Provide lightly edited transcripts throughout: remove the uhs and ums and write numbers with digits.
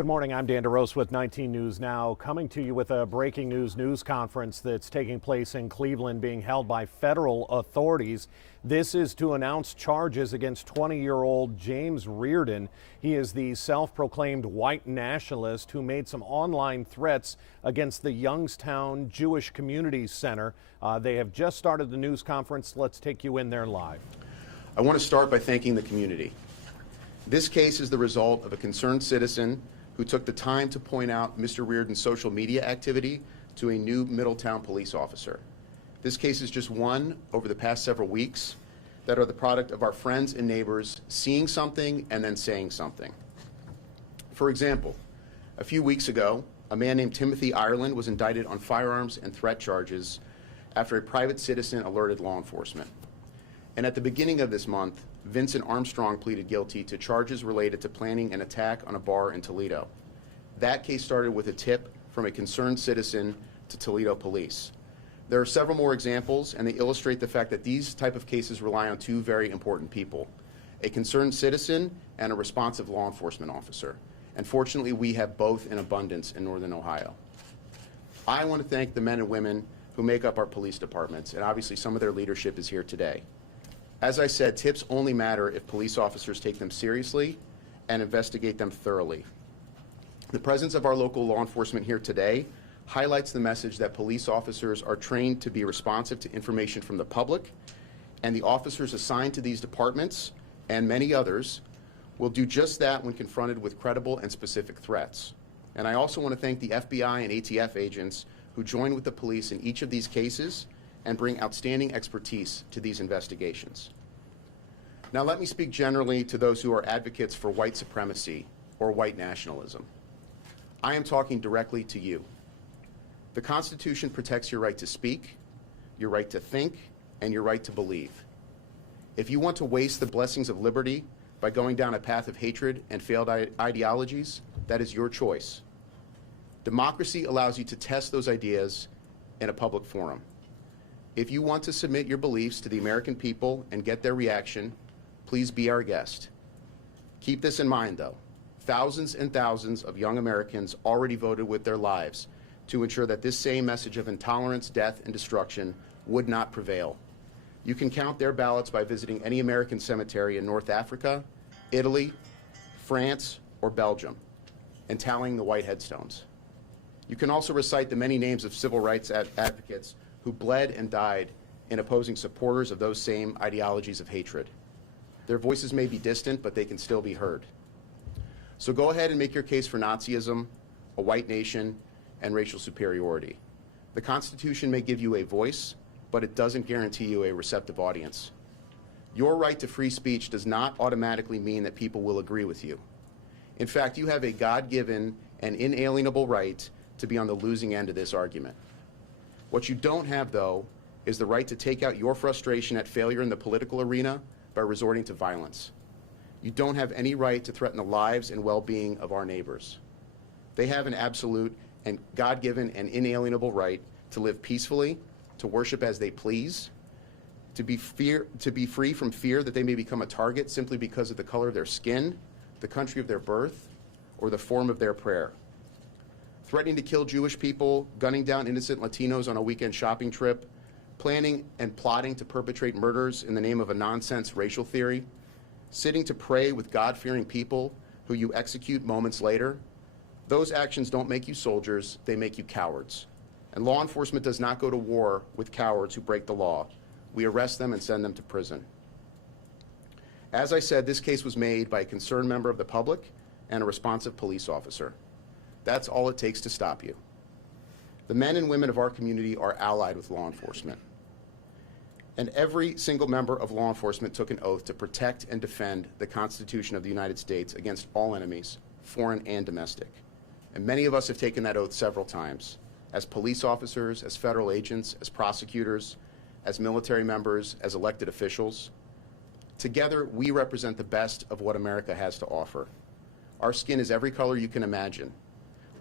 Good morning. I'm Dan DeRose with 19 News Now, coming to you with a breaking news conference that's taking place in Cleveland, being held by federal authorities. This is to announce charges against 20-year-old James Reardon. He is the self-proclaimed white nationalist who made some online threats against the Youngstown Jewish Community Center. They have just started the news conference. Let's take you in there live. I want to start by thanking the community. This case is the result of a concerned citizen who took the time to point out Mr. Reardon's social media activity to a new Middletown police officer. This case is just one over the past several weeks that are the product of our friends and neighbors seeing something and then saying something. For example, a few weeks ago, a man named Timothy Ireland was indicted on firearms and threat charges after a private citizen alerted law enforcement. And at the beginning of this month, Vincent Armstrong pleaded guilty to charges related to planning an attack on a bar in Toledo. That case started with a tip from a concerned citizen to Toledo police. There are several more examples, and they illustrate the fact that these type of cases rely on two very important people: a concerned citizen and a responsive law enforcement officer. And fortunately, we have both in abundance in Northern Ohio. I want to thank the men and women who make up our police departments, and obviously some of their leadership is here today. As I said, tips only matter if police officers take them seriously and investigate them thoroughly. The presence of our local law enforcement here today highlights the message that police officers are trained to be responsive to information from the public, and the officers assigned to these departments, and many others, will do just that when confronted with credible and specific threats. And I also want to thank the FBI and ATF agents who join with the police in each of these cases and bring outstanding expertise to these investigations. Now let me speak generally to those who are advocates for white supremacy or white nationalism. I am talking directly to you. The Constitution protects your right to speak, your right to think, and your right to believe. If you want to waste the blessings of liberty by going down a path of hatred and failed ideologies, that is your choice. Democracy allows you to test those ideas in a public forum. If you want to submit your beliefs to the American people and get their reaction, please be our guest. Keep this in mind, though. Thousands and thousands of young Americans already voted with their lives to ensure that this same message of intolerance, death, and destruction would not prevail. You can count their ballots by visiting any American cemetery in North Africa, Italy, France, or Belgium, and tallying the white headstones. You can also recite the many names of civil rights advocates who bled and died in opposing supporters of those same ideologies of hatred. Their voices may be distant, but they can still be heard. So go ahead and make your case for Nazism, a white nation, and racial superiority. The Constitution may give you a voice, but it doesn't guarantee you a receptive audience. Your right to free speech does not automatically mean that people will agree with you. In fact, you have a God-given and inalienable right to be on the losing end of this argument. What you don't have, though, is the right to take out your frustration at failure in the political arena by resorting to violence. You don't have any right to threaten the lives and well-being of our neighbors. They have an absolute and God-given and inalienable right to live peacefully, to worship as they please, to be free from fear that they may become a target simply because of the color of their skin, the country of their birth, or the form of their prayer. Threatening to kill Jewish people, gunning down innocent Latinos on a weekend shopping trip, planning and plotting to perpetrate murders in the name of a nonsense racial theory, sitting to pray with God-fearing people who you execute moments later, those actions don't make you soldiers, they make you cowards. And law enforcement does not go to war with cowards who break the law. We arrest them and send them to prison. As I said, this case was made by a concerned member of the public and a responsive police officer. That's all it takes to stop you. The men and women of our community are allied with law enforcement. And every single member of law enforcement took an oath to protect and defend the Constitution of the United States against all enemies, foreign and domestic. And many of us have taken that oath several times, as police officers, as federal agents, as prosecutors, as military members, as elected officials. Together, we represent the best of what America has to offer. Our skin is every color you can imagine.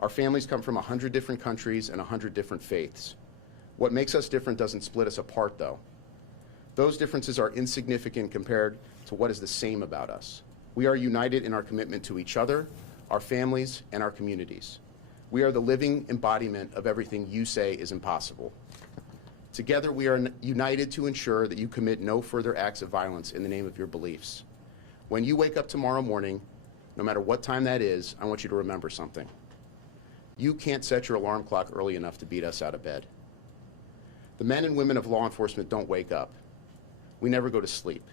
Our families come from 100 different countries and 100 different faiths. What makes us different doesn't split us apart, though. Those differences are insignificant compared to what is the same about us. We are united in our commitment to each other, our families, and our communities. We are the living embodiment of everything you say is impossible. Together, we are united to ensure that you commit no further acts of violence in the name of your beliefs. When you wake up tomorrow morning, no matter what time that is, I want you to remember something. You can't set your alarm clock early enough to beat us out of bed. The men and women of law enforcement don't wake up. We never go to sleep.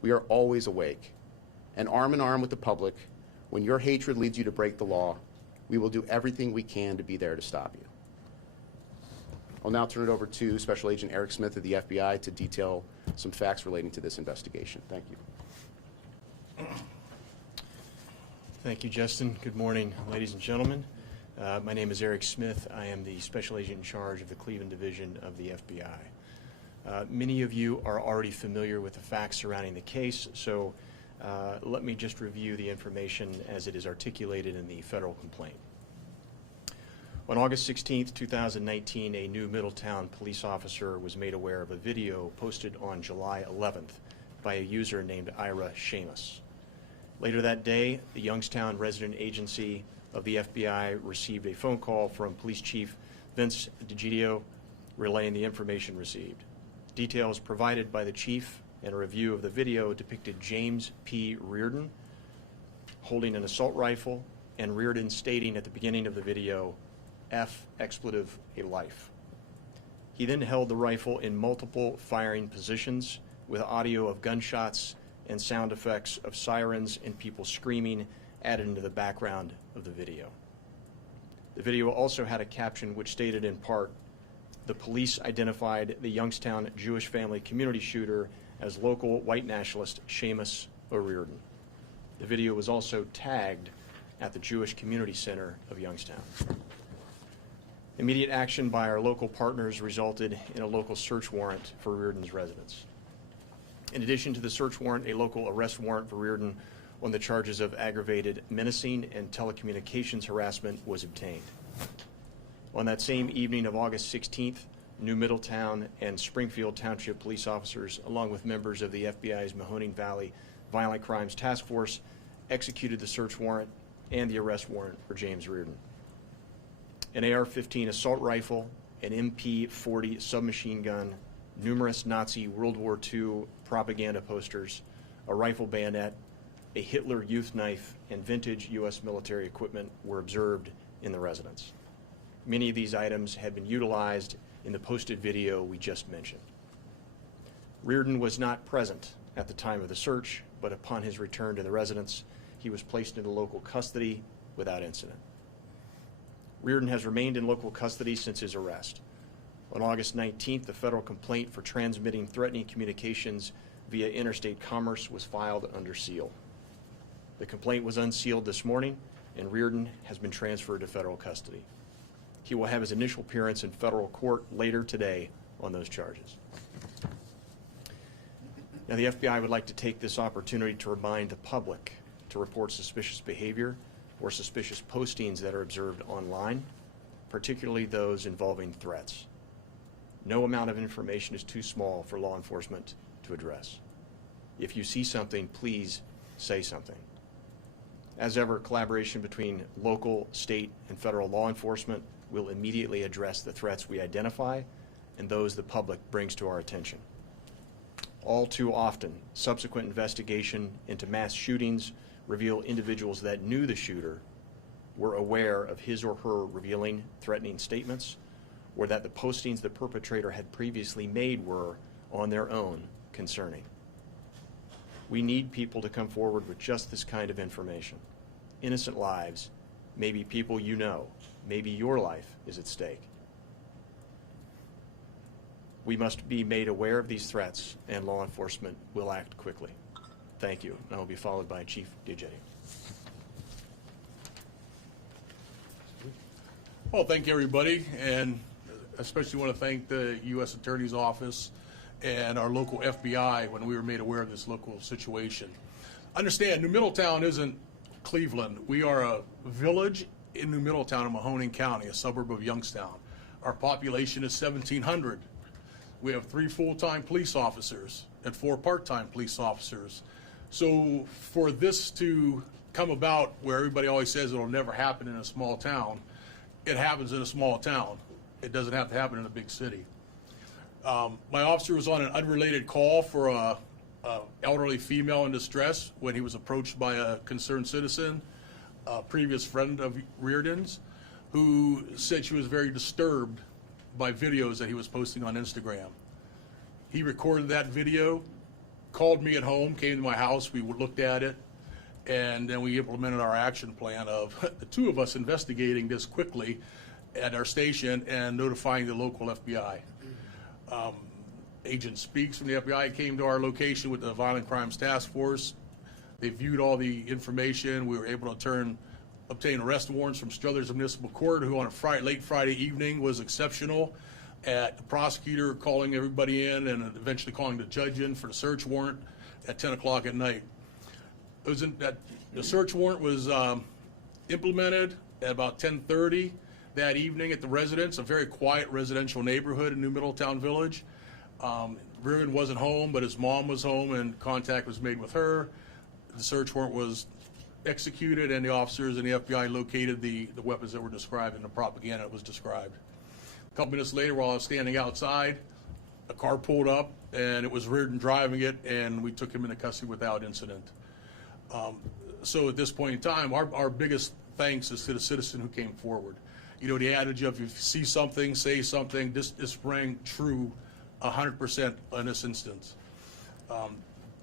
We are always awake. And arm with the public, when your hatred leads you to break the law, we will do everything we can to be there to stop you. I'll now turn it over to Special Agent Eric Smith of the FBI to detail some facts relating to this investigation. Thank you. Thank you, Justin. Good morning, ladies and gentlemen. My name is Eric Smith. I am the Special Agent in charge of the Cleveland Division of the FBI. Many of you are already familiar with the facts surrounding the case, so let me just review the information as it is articulated in the federal complaint. On August 16, 2019, a new Middletown police officer was made aware of a video posted on July 11th by a user named Ira Seamus. Later that day, the Youngstown resident agency of the FBI received a phone call from Police Chief Vince DeGidio relaying the information received. Details provided by the chief and a review of the video depicted James P. Reardon holding an assault rifle and Reardon stating at the beginning of the video, F expletive a life. He then held the rifle in multiple firing positions with audio of gunshots and sound effects of sirens and people screaming added into the background of the video. The video also had a caption which stated in part, "The police identified the Youngstown Jewish family community shooter as local white nationalist Seamus O'Riordan." The video was also tagged at the Jewish Community Center of Youngstown. Immediate action by our local partners resulted in a local search warrant for Reardon's residence. In addition to the search warrant, a local arrest warrant for Reardon on the charges of aggravated menacing and telecommunications harassment was obtained. On that same evening of August 16th, New Middletown and Springfield Township police officers, along with members of the FBI's Mahoning Valley Violent Crimes Task Force, executed the search warrant and the arrest warrant for James Reardon. An AR-15 assault rifle, an MP-40 submachine gun, numerous Nazi World War II propaganda posters, a rifle bayonet, a Hitler Youth knife, and vintage U.S. military equipment were observed in the residence. Many of these items had been utilized in the posted video we just mentioned. Reardon was not present at the time of the search, but upon his return to the residence, he was placed into local custody without incident. Reardon has remained in local custody since his arrest. On August 19th, the federal complaint for transmitting threatening communications via interstate commerce was filed under seal. The complaint was unsealed this morning, and Reardon has been transferred to federal custody. He will have his initial appearance in federal court later today on those charges. Now, the FBI would like to take this opportunity to remind the public to report suspicious behavior or suspicious postings that are observed online, particularly those involving threats. No amount of information is too small for law enforcement to address. If you see something, please say something. As ever, collaboration between local, state, and federal law enforcement will immediately address the threats we identify and those the public brings to our attention. All too often, subsequent investigation into mass shootings reveal individuals that knew the shooter were aware of his or her revealing threatening statements, or that the postings the perpetrator had previously made were, on their own, concerning. We need people to come forward with just this kind of information. Innocent lives, maybe people you know, maybe your life is at stake. We must be made aware of these threats, and law enforcement will act quickly. Thank you, and I will be followed by Chief DeGidio. Well, thank you, everybody, and especially want to thank the U.S. Attorney's Office and our local FBI when we were made aware of this local situation. Understand, New Middletown isn't Cleveland. We are a village in New Middletown in Mahoning County, a suburb of Youngstown. Our population is 1,700. We have 3 full-time police officers and 4 part-time police officers. So for this to come about where everybody always says it'll never happen in a small town. It happens in a small town. It doesn't have to happen in a big city. My officer was on an unrelated call for a elderly female in distress when he was approached by a concerned citizen, a previous friend of Reardon's, who said she was very disturbed by videos that he was posting on Instagram. He recorded that video, called me at home, came to my house, we looked at it, and then we implemented our action plan of the two of us investigating this quickly at our station and notifying the local FBI. Agent Speaks from the FBI came to our location with the Violent Crimes Task Force. They viewed all the information. We were able to obtain arrest warrants from Struthers Municipal Court, who on a late Friday evening was exceptional at the prosecutor calling everybody in and eventually calling the judge in for the search warrant at 10 o'clock at night. The search warrant was implemented at about 10:30 that evening at the residence, a very quiet residential neighborhood in New Middletown Village. Reardon wasn't home, but his mom was home, and contact was made with her. The search warrant was executed, and the officers and the FBI located the weapons that were described in the propaganda that was described. A couple minutes later, while I was standing outside, a car pulled up, and it was Reardon driving it, and we took him into custody without incident. So at this point in time, our biggest thanks is to the citizen who came forward. You know, the adage of if you see something, say something, this rang true 100% in this instance.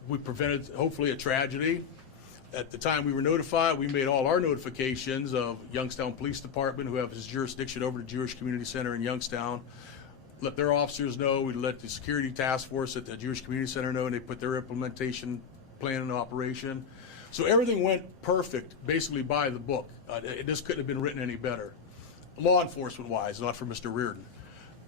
We prevented, hopefully, a tragedy. At the time we were notified, we made all our notifications of Youngstown Police Department, who have his jurisdiction over the Jewish Community Center in Youngstown. Let their officers know. We let the security task force at the Jewish Community Center know, and they put their implementation plan in operation. So everything went perfect, basically by the book. This couldn't have been written any better, law enforcement-wise, not for Mr. Reardon.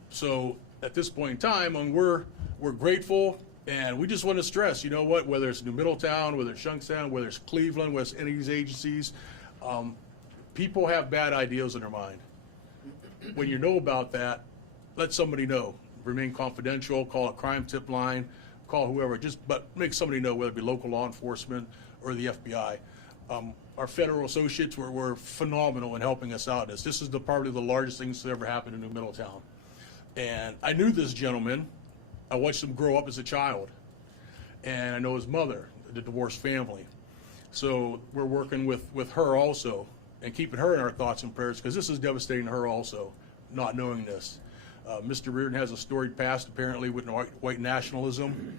So at this point in time, we're grateful, and we just want to stress, you know what, whether it's New Middletown, whether it's Youngstown, whether it's Cleveland, whether it's any of these agencies, people have bad ideas in their mind. When you know about that, let somebody know. Remain confidential, call a crime tip line, call whoever, but make somebody know, whether it be local law enforcement or the FBI. Our federal associates were phenomenal in helping us out. This is probably the largest thing that's ever happened in New Middletown. And I knew this gentleman. I watched him grow up as a child. And I know his mother, the divorced family. So we're working with her also and keeping her in our thoughts and prayers, because this is devastating to her also, not knowing this. Mr. Reardon has a storied past, apparently, with white nationalism.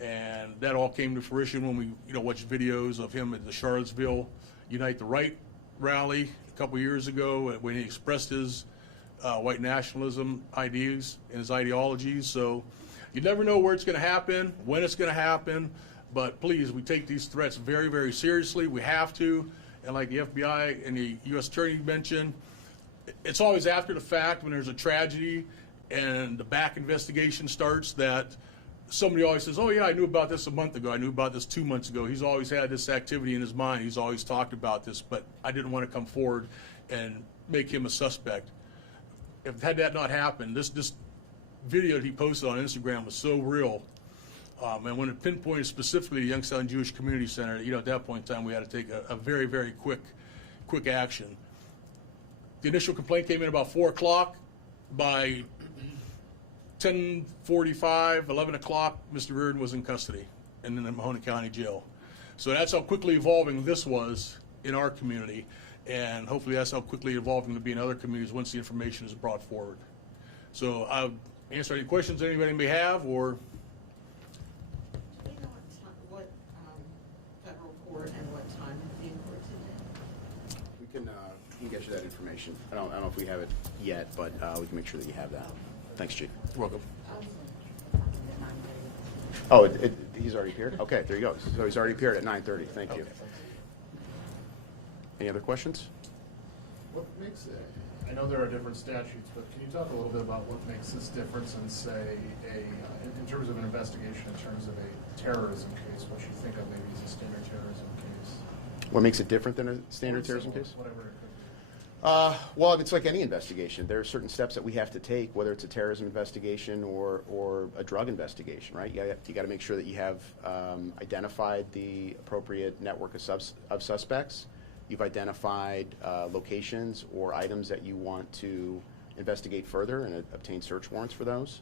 And that all came to fruition when we watched videos of him at the Charlottesville Unite the Right rally a couple years ago, when he expressed his white nationalism ideas and his ideologies. So you never know where it's going to happen, when it's going to happen, but please, we take these threats very, very seriously. We have to, and like the FBI and the U.S. Attorney mentioned, it's always after the fact, when there's a tragedy and the back investigation starts, that somebody always says, oh yeah, I knew about this a month ago, I knew about this 2 months ago. He's always had this activity in his mind, he's always talked about this, but I didn't want to come forward and make him a suspect. Had that not happened, this video that he posted on Instagram was so real, and when it pinpointed specifically the Youngstown Jewish Community Center, at that point in time we had to take a very, very quick action. The initial complaint came in about 4 o'clock. By 10:45, 11 o'clock, Mr. Reardon was in custody and in the Mahoney County Jail. So that's how quickly evolving this was in our community, and hopefully that's how quickly evolving to be in other communities once the information is brought forward. So I'll answer any questions anybody may have, or... Do you know what federal court and what time it's being court today? We can get you that information. I don't know if we have it yet, but we can make sure that you have that. Thanks, Chief. You're welcome. Oh, he's already appeared? Okay, there you go. So he's already appeared at 9:30. Thank you. Any other questions? What makes it, I know there are different statutes, but can you talk a little bit about what makes this difference in, say, in terms of an investigation, in terms of a terrorism case, what you think of maybe as a standard terrorism case? What makes it different than a standard Or terrorism civil, case? Whatever it could Well, it's like any investigation. There are certain steps that we have to take, whether it's a terrorism investigation or a drug investigation, right? You got to make sure that you have identified the appropriate network of suspects. You've identified locations or items that you want to investigate further and obtain search warrants for those.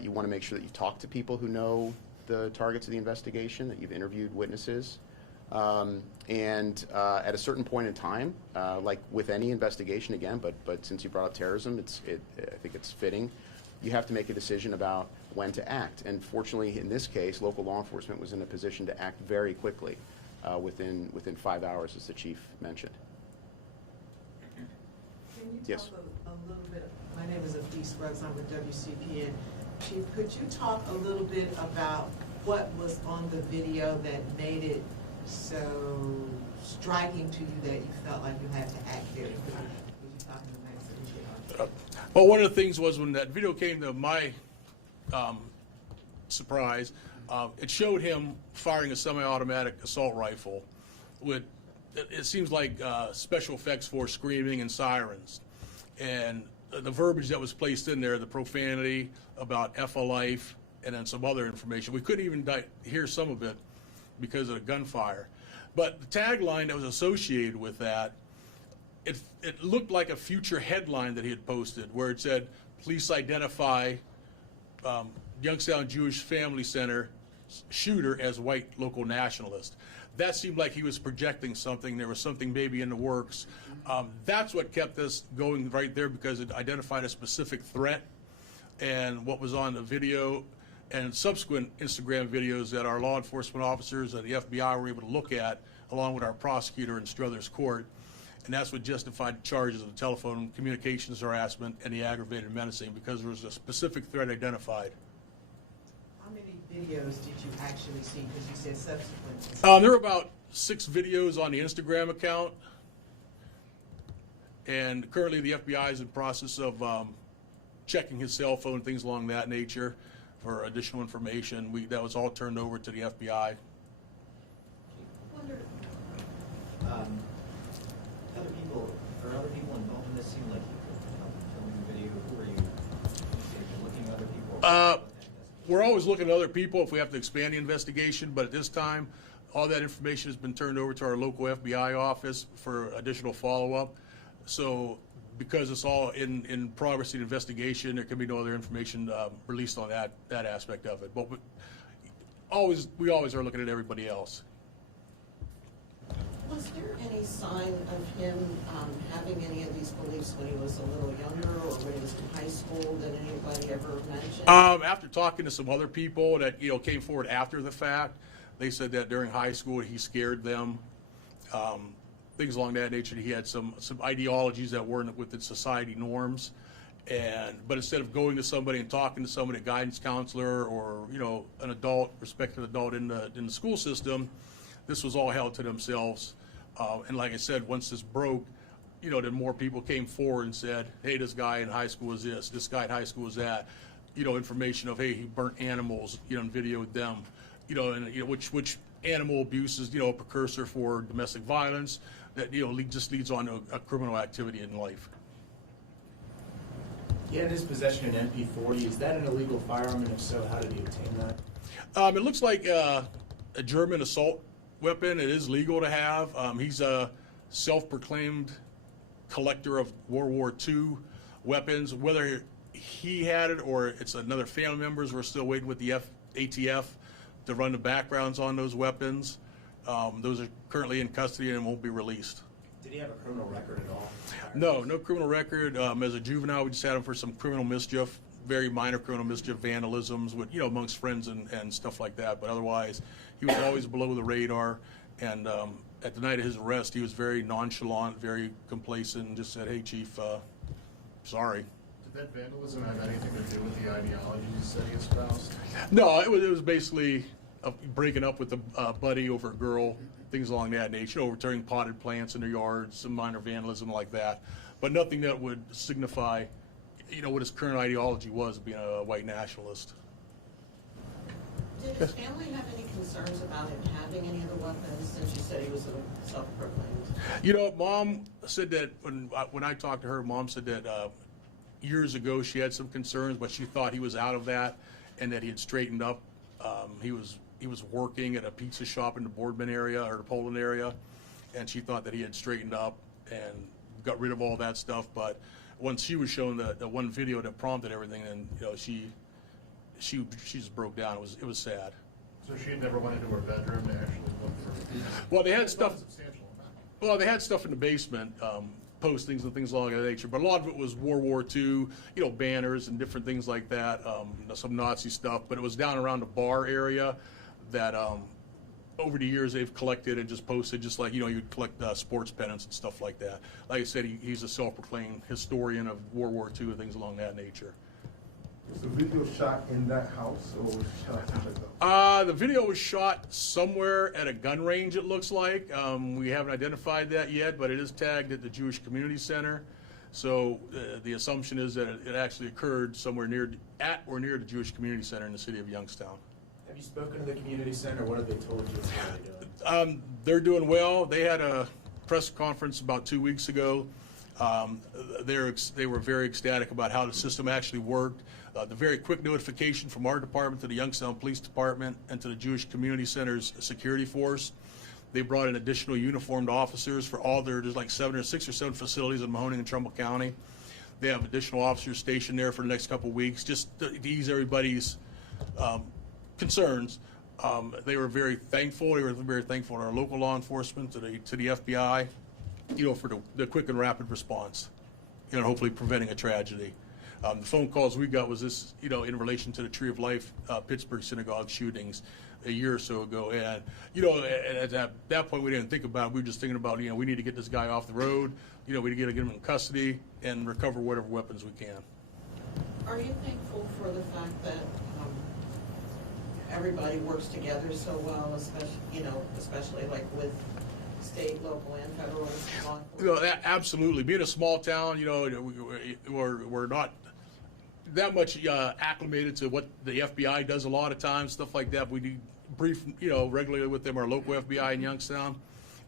You want to make sure that you talk to people who know the targets of the investigation, that you've interviewed witnesses. And at a certain point in time, like with any investigation again, but since you brought up terrorism, I think it's fitting, you have to make a decision about when to act. And fortunately, in this case, local law enforcement was in a position to act very quickly, within 5 hours, as the chief mentioned. Can you Yes. talk a little bit, my name is Afie Scruggs, I'm with WCPN. Chief, could you talk a little bit about what was on the video that made it so striking to you that you felt like you had to act very quickly? Would you talk in the next video? Well, one of the things was when that video came to my surprise, it showed him firing a semi-automatic assault rifle with, it seems like special effects for screaming and sirens. And the verbiage that was placed in there, the profanity about F-a-life, and then some other information. We couldn't even hear some of it because of the gunfire. But the tagline that was associated with that, it looked like a future headline that he had posted where it said, "Police identify Youngstown Jewish Family Center shooter as white local nationalist." That seemed like he was projecting something. There was something maybe in the works. That's what kept us going right there, because it identified a specific threat. And what was on the video and subsequent Instagram videos that our law enforcement officers and the FBI were able to look at, along with our prosecutor in Struthers Court. And that's what justified the charges of the telephone communications harassment and the aggravated menacing, because there was a specific threat identified. How many videos did you actually see? Because you said subsequent. There were about 6 videos on the Instagram account. And currently the FBI is in process of checking his cell phone, things along that nature, for additional information. That was all turned over to the FBI. Wonder, other people involved in this seem like you could film the video. Who are you? You're looking at other people? We're always looking at other people if we have to expand the investigation, but at this time, all that information has been turned over to our local FBI office for additional follow-up. So because it's all in progress in the investigation, there can be no other information released on that aspect of it. But we always are looking at everybody else. was there any sign of him having any of these beliefs when he was a little younger or when he was in high school that anybody ever mentioned? After talking to some other people that came forward after the fact, they said that during high school he scared them, things along that nature. He had some ideologies that weren't within society norms, but instead of going to somebody and talking to somebody, a guidance counselor or an adult, respected adult in the school system, this was all held to themselves. And like I said, once this broke, then more people came forward and said, hey, this guy in high school is this guy in high school is that, information of, hey, he burnt animals, and videoed them, which animal abuse is, a precursor for domestic violence that, just leads on to a criminal activity in life. He had in his possession an MP40. Is that an illegal firearm, and if so, how did he obtain that? It looks like a German assault weapon. It is legal to have. He's a self-proclaimed collector of World War II weapons. Whether he had it or it's another family members, we're still waiting with the ATF to run the backgrounds on those weapons. Those are currently in custody and won't be released. Did he have a criminal record at all? No criminal record. As a juvenile, we just had him for some criminal mischief, very minor criminal mischief, vandalisms with, amongst friends and stuff like that. But otherwise, he was always below the radar. And at the night of his arrest, he was very nonchalant, very complacent, and just said, hey, Chief, sorry. Did that vandalism have anything to do with the ideology you said he espoused? No, it was basically breaking up with a buddy over a girl, things along that nature, overturning potted plants in their yards, some minor vandalism like that. But nothing that would signify, what his current ideology was, being a white nationalist. Did his family have any concerns about him having any of the weapons, since you said he was a self-proclaimed? Mom said that when I talked to her, Mom said that years ago she had some concerns, but she thought he was out of that and that he had straightened up. He was working at a pizza shop in the Boardman area or the Poland area, and she thought that he had straightened up and got rid of all that stuff. But once she was shown the one video that prompted everything, and she just broke down. It was sad. So she never went into her bedroom to actually look for. Well, they had It's not stuff. a substantial amount. Well, they had stuff in the basement, postings and things along that nature. But a lot of it was World War II, banners and different things like that. Some Nazi stuff. But it was down around the bar area that over the years they've collected and just posted, just like you'd collect sports pennants and stuff like that. Like I said, he's a self-proclaimed historian of World War II and things along that nature. Was the video shot in that house or was it shot someplace else? The video was shot somewhere at a gun range, it looks like. We haven't identified that yet, but it is tagged at the Jewish Community Center. So the assumption is that it actually occurred somewhere at or near the Jewish Community Center in the city of Youngstown. Have you spoken to the community center? What have they told you? How are they doing? They're doing well. They had a press conference about 2 weeks ago. They were very ecstatic about how the system actually worked. The very quick notification from our department to the Youngstown Police Department and to the Jewish Community Center's security force. They brought in additional uniformed officers for all there's like 6 or 7 facilities in Mahoning and Trumbull County. They have additional officers stationed there for the next couple of weeks just to ease everybody's concerns. They were very thankful. They were very thankful to our local law enforcement, to the FBI, for the quick and rapid response, hopefully preventing a tragedy. The phone calls we got was this, in relation to the Tree of Life Pittsburgh synagogue shootings a year or so ago. And, at that point we didn't think about it. We were just thinking about, we need to get this guy off the road. We need to get him in custody and recover whatever weapons we can. Are you thankful for the fact that everybody works together so well, especially like with state, local, and federal law enforcement? Absolutely. Being a small town, we're not that much acclimated to what the FBI does a lot of times, stuff like that. We do brief, regularly with them, our local FBI in Youngstown,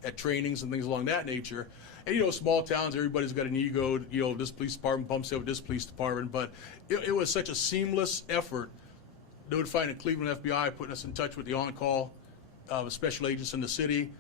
at trainings and things along that nature. And, small towns, everybody's got an ego, this police department bumps up with this police department. But it was such a seamless effort notifying the Cleveland FBI, putting us in touch with the on-call special agents in the city,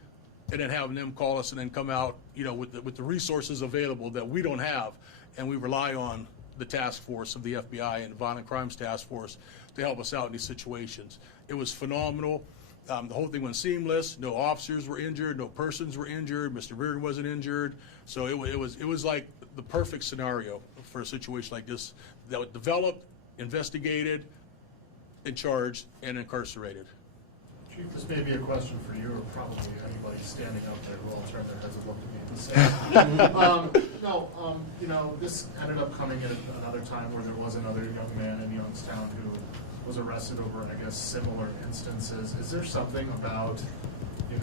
and then having them call us and then come out, with the resources available that we don't have. And we rely on the task force of the FBI and the Violent Crimes Task Force to help us out in these situations. It was phenomenal. The whole thing went seamless. No officers were injured. No persons were injured. Mr. Reardon wasn't injured. So it was like the perfect scenario for a situation like this that was developed, investigated, and charged, and incarcerated. Chief, this may be a question for you or probably anybody standing up there who all turn their heads and look at me and say. This ended up coming at another time where there was another young man in Youngstown who was arrested over, I guess, similar instances. Is there something about, in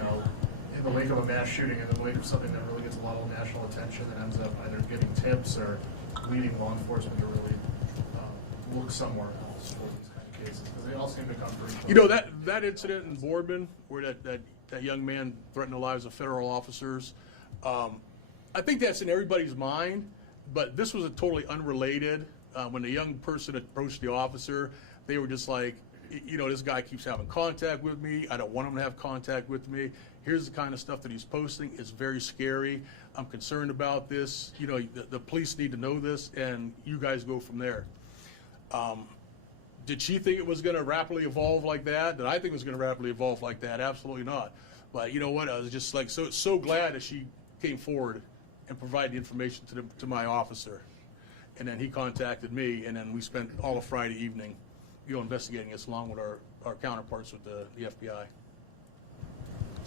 the wake of a mass shooting, in the wake of something that really gets a lot of national attention that ends up either giving tips or leading law enforcement to really look somewhere else for these kind of cases? Because they all seem to come pretty close. That incident in Boardman where that young man threatened the lives of federal officers, I think that's in everybody's mind, but this was a totally unrelated. When the young person approached the officer, they were just like, this guy keeps having contact with me. I don't want him to have contact with me. Here's the kind of stuff that he's posting. It's very scary. I'm concerned about this. The police need to know this, and you guys go from there. Did she think it was going to rapidly evolve like that? Did I think it was going to rapidly evolve like that? Absolutely not. But you know what? I was just like so glad that she came forward and provided the information to my officer. And then he contacted me, and then we spent all of Friday evening, investigating this along with our counterparts with the FBI.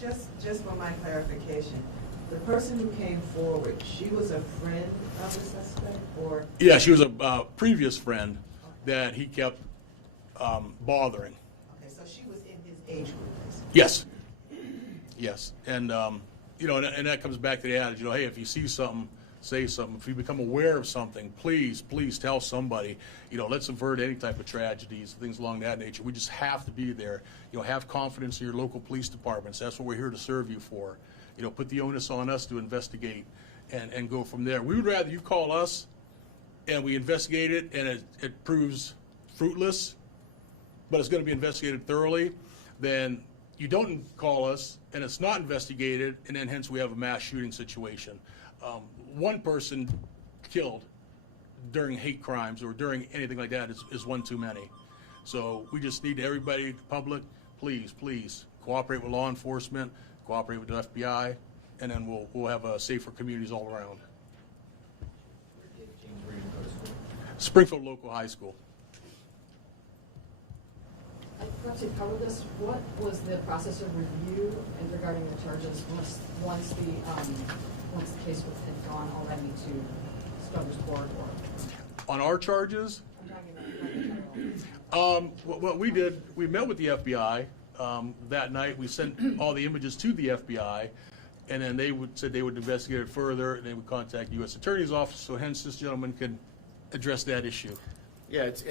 Just for my clarification, the person who came forward, she was a friend of the suspect, or? Yeah, she was a previous friend that he kept bothering. Okay, so she was in his age group, basically. Yes, and and that comes back to the adage, hey, if you see something, say something. If you become aware of something, please tell somebody. Let's avert any type of tragedies, things along that nature. We just have to be there. Have confidence in your local police departments. That's what we're here to serve you for. Put the onus on us to investigate and go from there. We would rather you call us and we investigate it and it proves fruitless, but it's going to be investigated thoroughly, then you don't call us and it's not investigated, and then hence we have a mass shooting situation. One person killed during hate crimes or during anything like that is one too many. So we just need everybody, the public, please cooperate with law enforcement, cooperate with the FBI, and then we'll have safer communities all around. Where did James Reardon go to school? Springfield Local High School. Perhaps you've covered this. What was the process of review and regarding the charges once the case had gone already to Stoner's Court or? On our charges, I'm talking about what we did, we met with the FBI that night. We sent all the images to the FBI, and then they said they would investigate it further, and they would contact the U.S. Attorney's Office. So hence, this gentleman could address that issue. Yeah, it's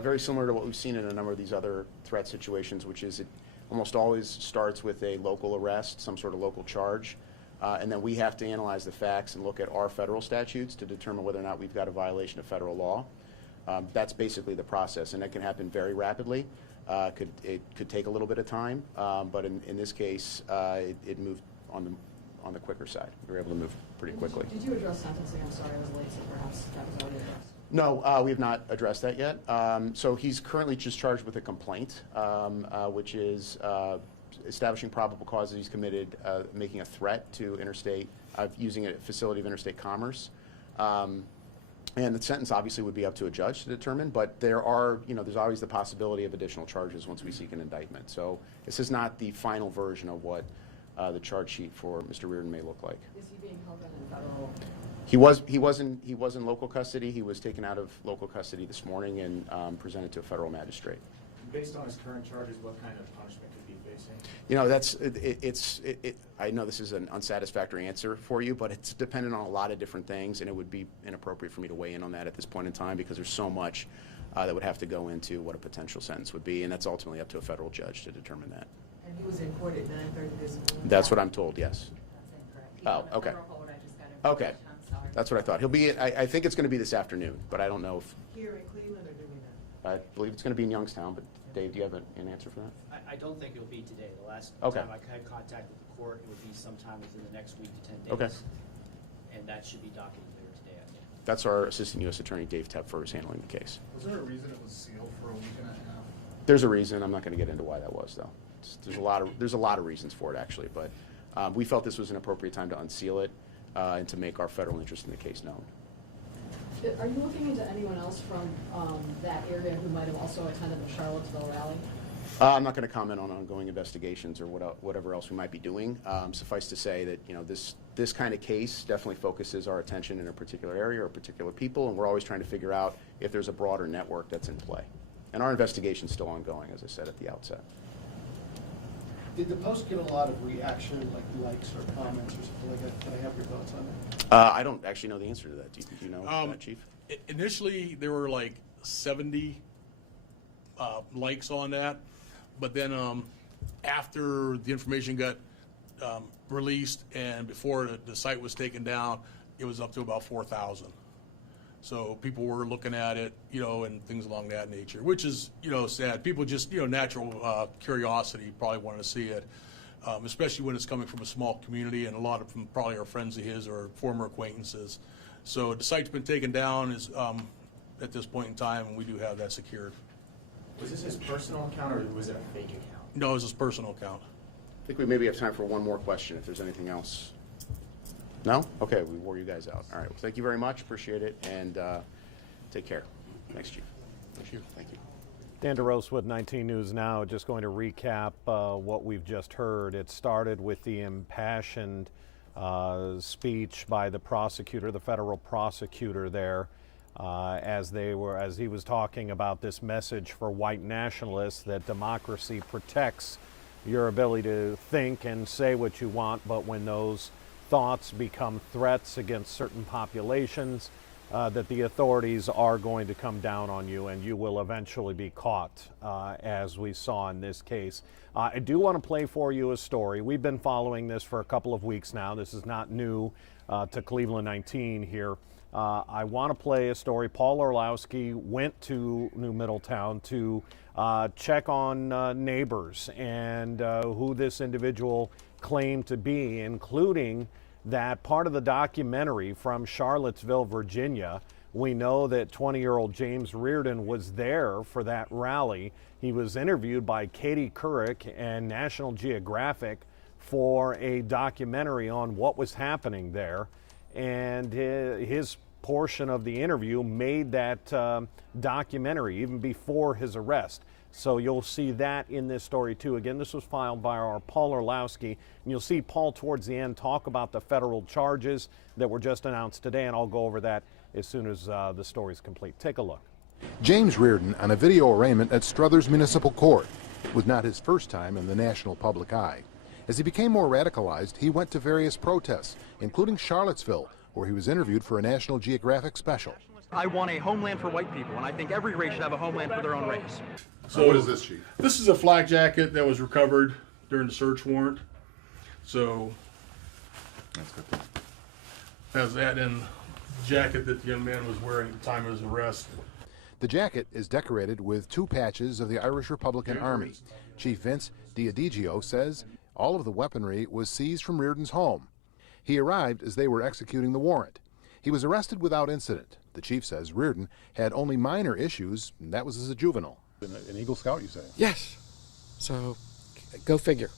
very similar to what we've seen in a number of these other threat situations, which is it almost always starts with a local arrest, some sort of local charge, and then we have to analyze the facts and look at our federal statutes to determine whether or not we've got a violation of federal law. That's basically the process, and that can happen very rapidly. It could take a little bit of time, but in this case, it moved on the quicker side. We were able to move pretty quickly. Did you address sentencing? I'm sorry I was late, so perhaps that was already addressed. No, we have not addressed that yet. So he's currently just charged with a complaint, which is establishing probable cause that he's committed making a threat to interstate, using a facility of interstate commerce. And the sentence obviously would be up to a judge to determine, but there's always the possibility of additional charges once we seek an indictment. So this is not the final version of what the charge sheet for Mr. Reardon may look like. Is he being held in federal? He was in local custody. He was taken out of local custody this morning and presented to a federal magistrate. Based on his current charges, what kind of punishment could he be facing? I know this is an unsatisfactory answer for you, but it's dependent on a lot of different things, and it would be inappropriate for me to weigh in on that at this point in time because there's so much that would have to go into what a potential sentence would be, and that's ultimately up to a federal judge to determine that. And he was in court at 9:30 this morning? That's what I'm told, yes. That's incorrect. Oh, okay. Report, I just got Okay. I'm sorry. That's what I thought. He'll be, I think it's going to be this afternoon, but I don't know if, Here in Cleveland, or do we know? I believe it's going to be in Youngstown, but Dave, do you have an answer for that? I don't think it'll be today. The last Okay. time I had contact with the court, it would be sometime within the next week to 10 days. Okay. And that should be documented later today, I think. That's our Assistant U.S. Attorney, Dave Tepfer, is handling the case. Was there a reason it was sealed for a week and a half? There's a reason. I'm not going to get into why that was, though. There's a lot of reasons for it, actually, but we felt this was an appropriate time to unseal it and to make our federal interest in the case known. Are you looking into anyone else from that area who might have also attended the Charlottesville rally? I'm not going to comment on ongoing investigations or whatever else we might be doing. Suffice to say that this kind of case definitely focuses our attention in a particular area or particular people, and we're always trying to figure out if there's a broader network that's in play. And our investigation is still ongoing, as I said at the outset. Did the post get a lot of reaction, like likes or comments or something like that? Can I have your thoughts on that? I don't actually know the answer to that. Do you know that, Chief? Initially, there were like 70 likes on that, but then after the information got released and before the site was taken down, it was up to about 4,000. So people were looking at it, and things along that nature, which is, sad. People just, natural curiosity probably wanted to see it, especially when it's coming from a small community, and a lot of them probably are friends of his or former acquaintances. So the site's been taken down at this point in time, and we do have that secured. Was this his personal account or was it a fake account? No, it's his personal account. I think we maybe have time for one more question if there's anything else. No? Okay, we wore you guys out. All right, well, thank you very much. Appreciate it, and take care. Thanks, Chief. Thank you. Thank you. Dan DeRose with 19 News Now. Just going to recap what we've just heard. It started with the impassioned speech by the prosecutor, the federal prosecutor there, as he was talking about this message for white nationalists that democracy protects your ability to think and say what you want, but when those thoughts become threats against certain populations, that the authorities are going to come down on you and you will eventually be caught, as we saw in this case. I do want to play for you a story. We've been following this for a couple of weeks now. This is not new to Cleveland 19 here. I want to play a story. Paul Orlowski went to New Middletown to check on neighbors and who this individual claimed to be, including that part of the documentary from Charlottesville, Virginia. We know that 20-year-old James Reardon was there for that rally. He was interviewed by Katie Couric and National Geographic for a documentary on what was happening there. And his portion of the interview made that documentary even before his arrest. So you'll see that in this story too. Again, this was filed by our Paul Orlowski, and you'll see Paul towards the end talk about the federal charges that were just announced today, and I'll go over that as soon as the story's complete. Take a look. James Reardon on a video arraignment at Struthers Municipal Court. It was not his first time in the national public eye. As he became more radicalized, he went to various protests, including Charlottesville, where he was interviewed for a National Geographic special. I want a homeland for white people, and I think every race should have a homeland for their own race. So what is this, Chief? This is a flak jacket that was recovered during the search warrant. So That's good. has that in jacket that the young man was wearing at the time of his arrest. The jacket is decorated with 2 patches of the Irish Republican Army. Chief Vince Diadigio says all of the weaponry was seized from Reardon's home. He arrived as they were executing the warrant. He was arrested without incident. The chief says Reardon had only minor issues, and that was as a juvenile. An Eagle Scout, you say? Yes. So, go figure.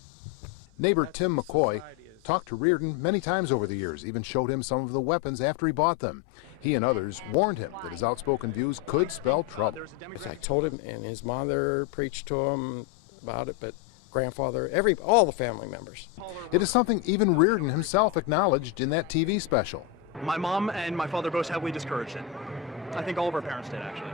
Neighbor Tim McCoy talked to Reardon many times over the years, even showed him some of the weapons after he bought them. He and others warned him that his outspoken views could spell trouble. I told him, and his mother preached to him about it, but grandfather, all the family members. It is something even Reardon himself acknowledged in that TV special. My mom and my father both heavily discouraged it. I think all of our parents did, actually.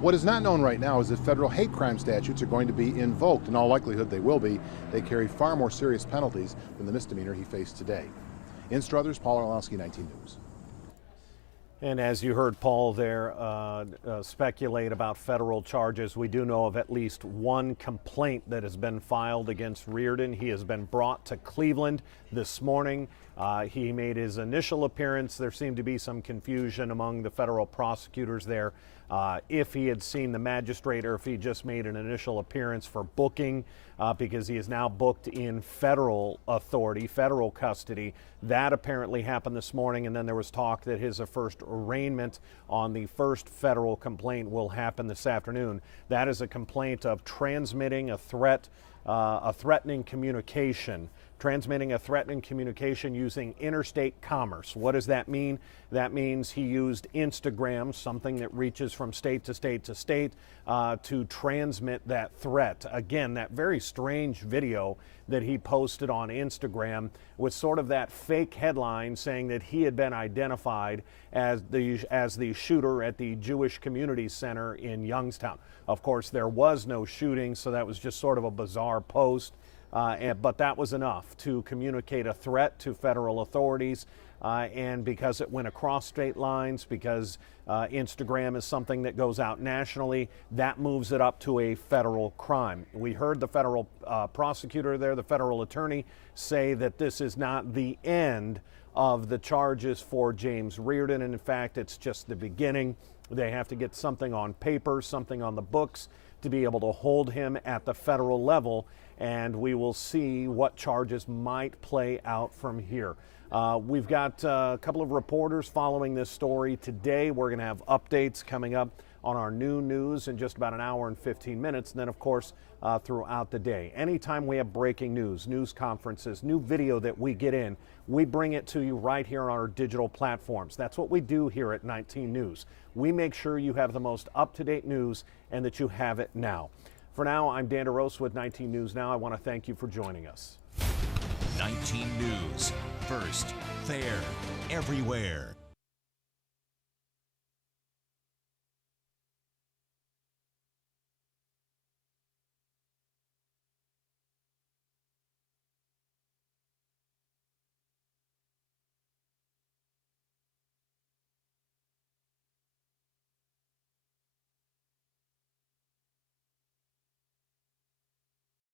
What is not known right now is if federal hate crime statutes are going to be invoked. In all likelihood, they will be. They carry far more serious penalties than the misdemeanor he faced today. In Struthers, Paul Orlowski, 19 News. And as you heard Paul there speculate about federal charges, we do know of at least one complaint that has been filed against Reardon. He has been brought to Cleveland this morning. He made his initial appearance. There seemed to be some confusion among the federal prosecutors there if he had seen the magistrate or if he just made an initial appearance for booking, because he is now booked in federal authority, federal custody. That apparently happened this morning, and then there was talk that his first arraignment on the first federal complaint will happen this afternoon. That is a complaint of transmitting a threat, a threatening communication. Transmitting a threatening communication using interstate commerce. What does that mean? That means he used Instagram, something that reaches from state to state to state, to transmit that threat. Again, that very strange video that he posted on Instagram with sort of that fake headline saying that he had been identified as the shooter at the Jewish Community Center in Youngstown. Of course, there was no shooting, so that was just sort of a bizarre post. But that was enough to communicate a threat to federal authorities, and because it went across state lines, because Instagram is something that goes out nationally, that moves it up to a federal crime. We heard the federal prosecutor there, the federal attorney, say that this is not the end of the charges for James Reardon, and in fact, it's just the beginning. They have to get something on paper, something on the books to be able to hold him at the federal level, and we will see what charges might play out from here. We've got a couple of reporters following this story today. We're going to have updates coming up on our new news in just about an hour and 15 minutes, and then of course throughout the day. Anytime we have breaking news, news conferences, new video that we get in, we bring it to you right here on our digital platforms. That's what we do here at 19 News. We make sure you have the most up-to-date news and that you have it now. For now, I'm Dan DeRosa with 19 News Now. I want to thank you for joining us. 19 News. First, fair, everywhere.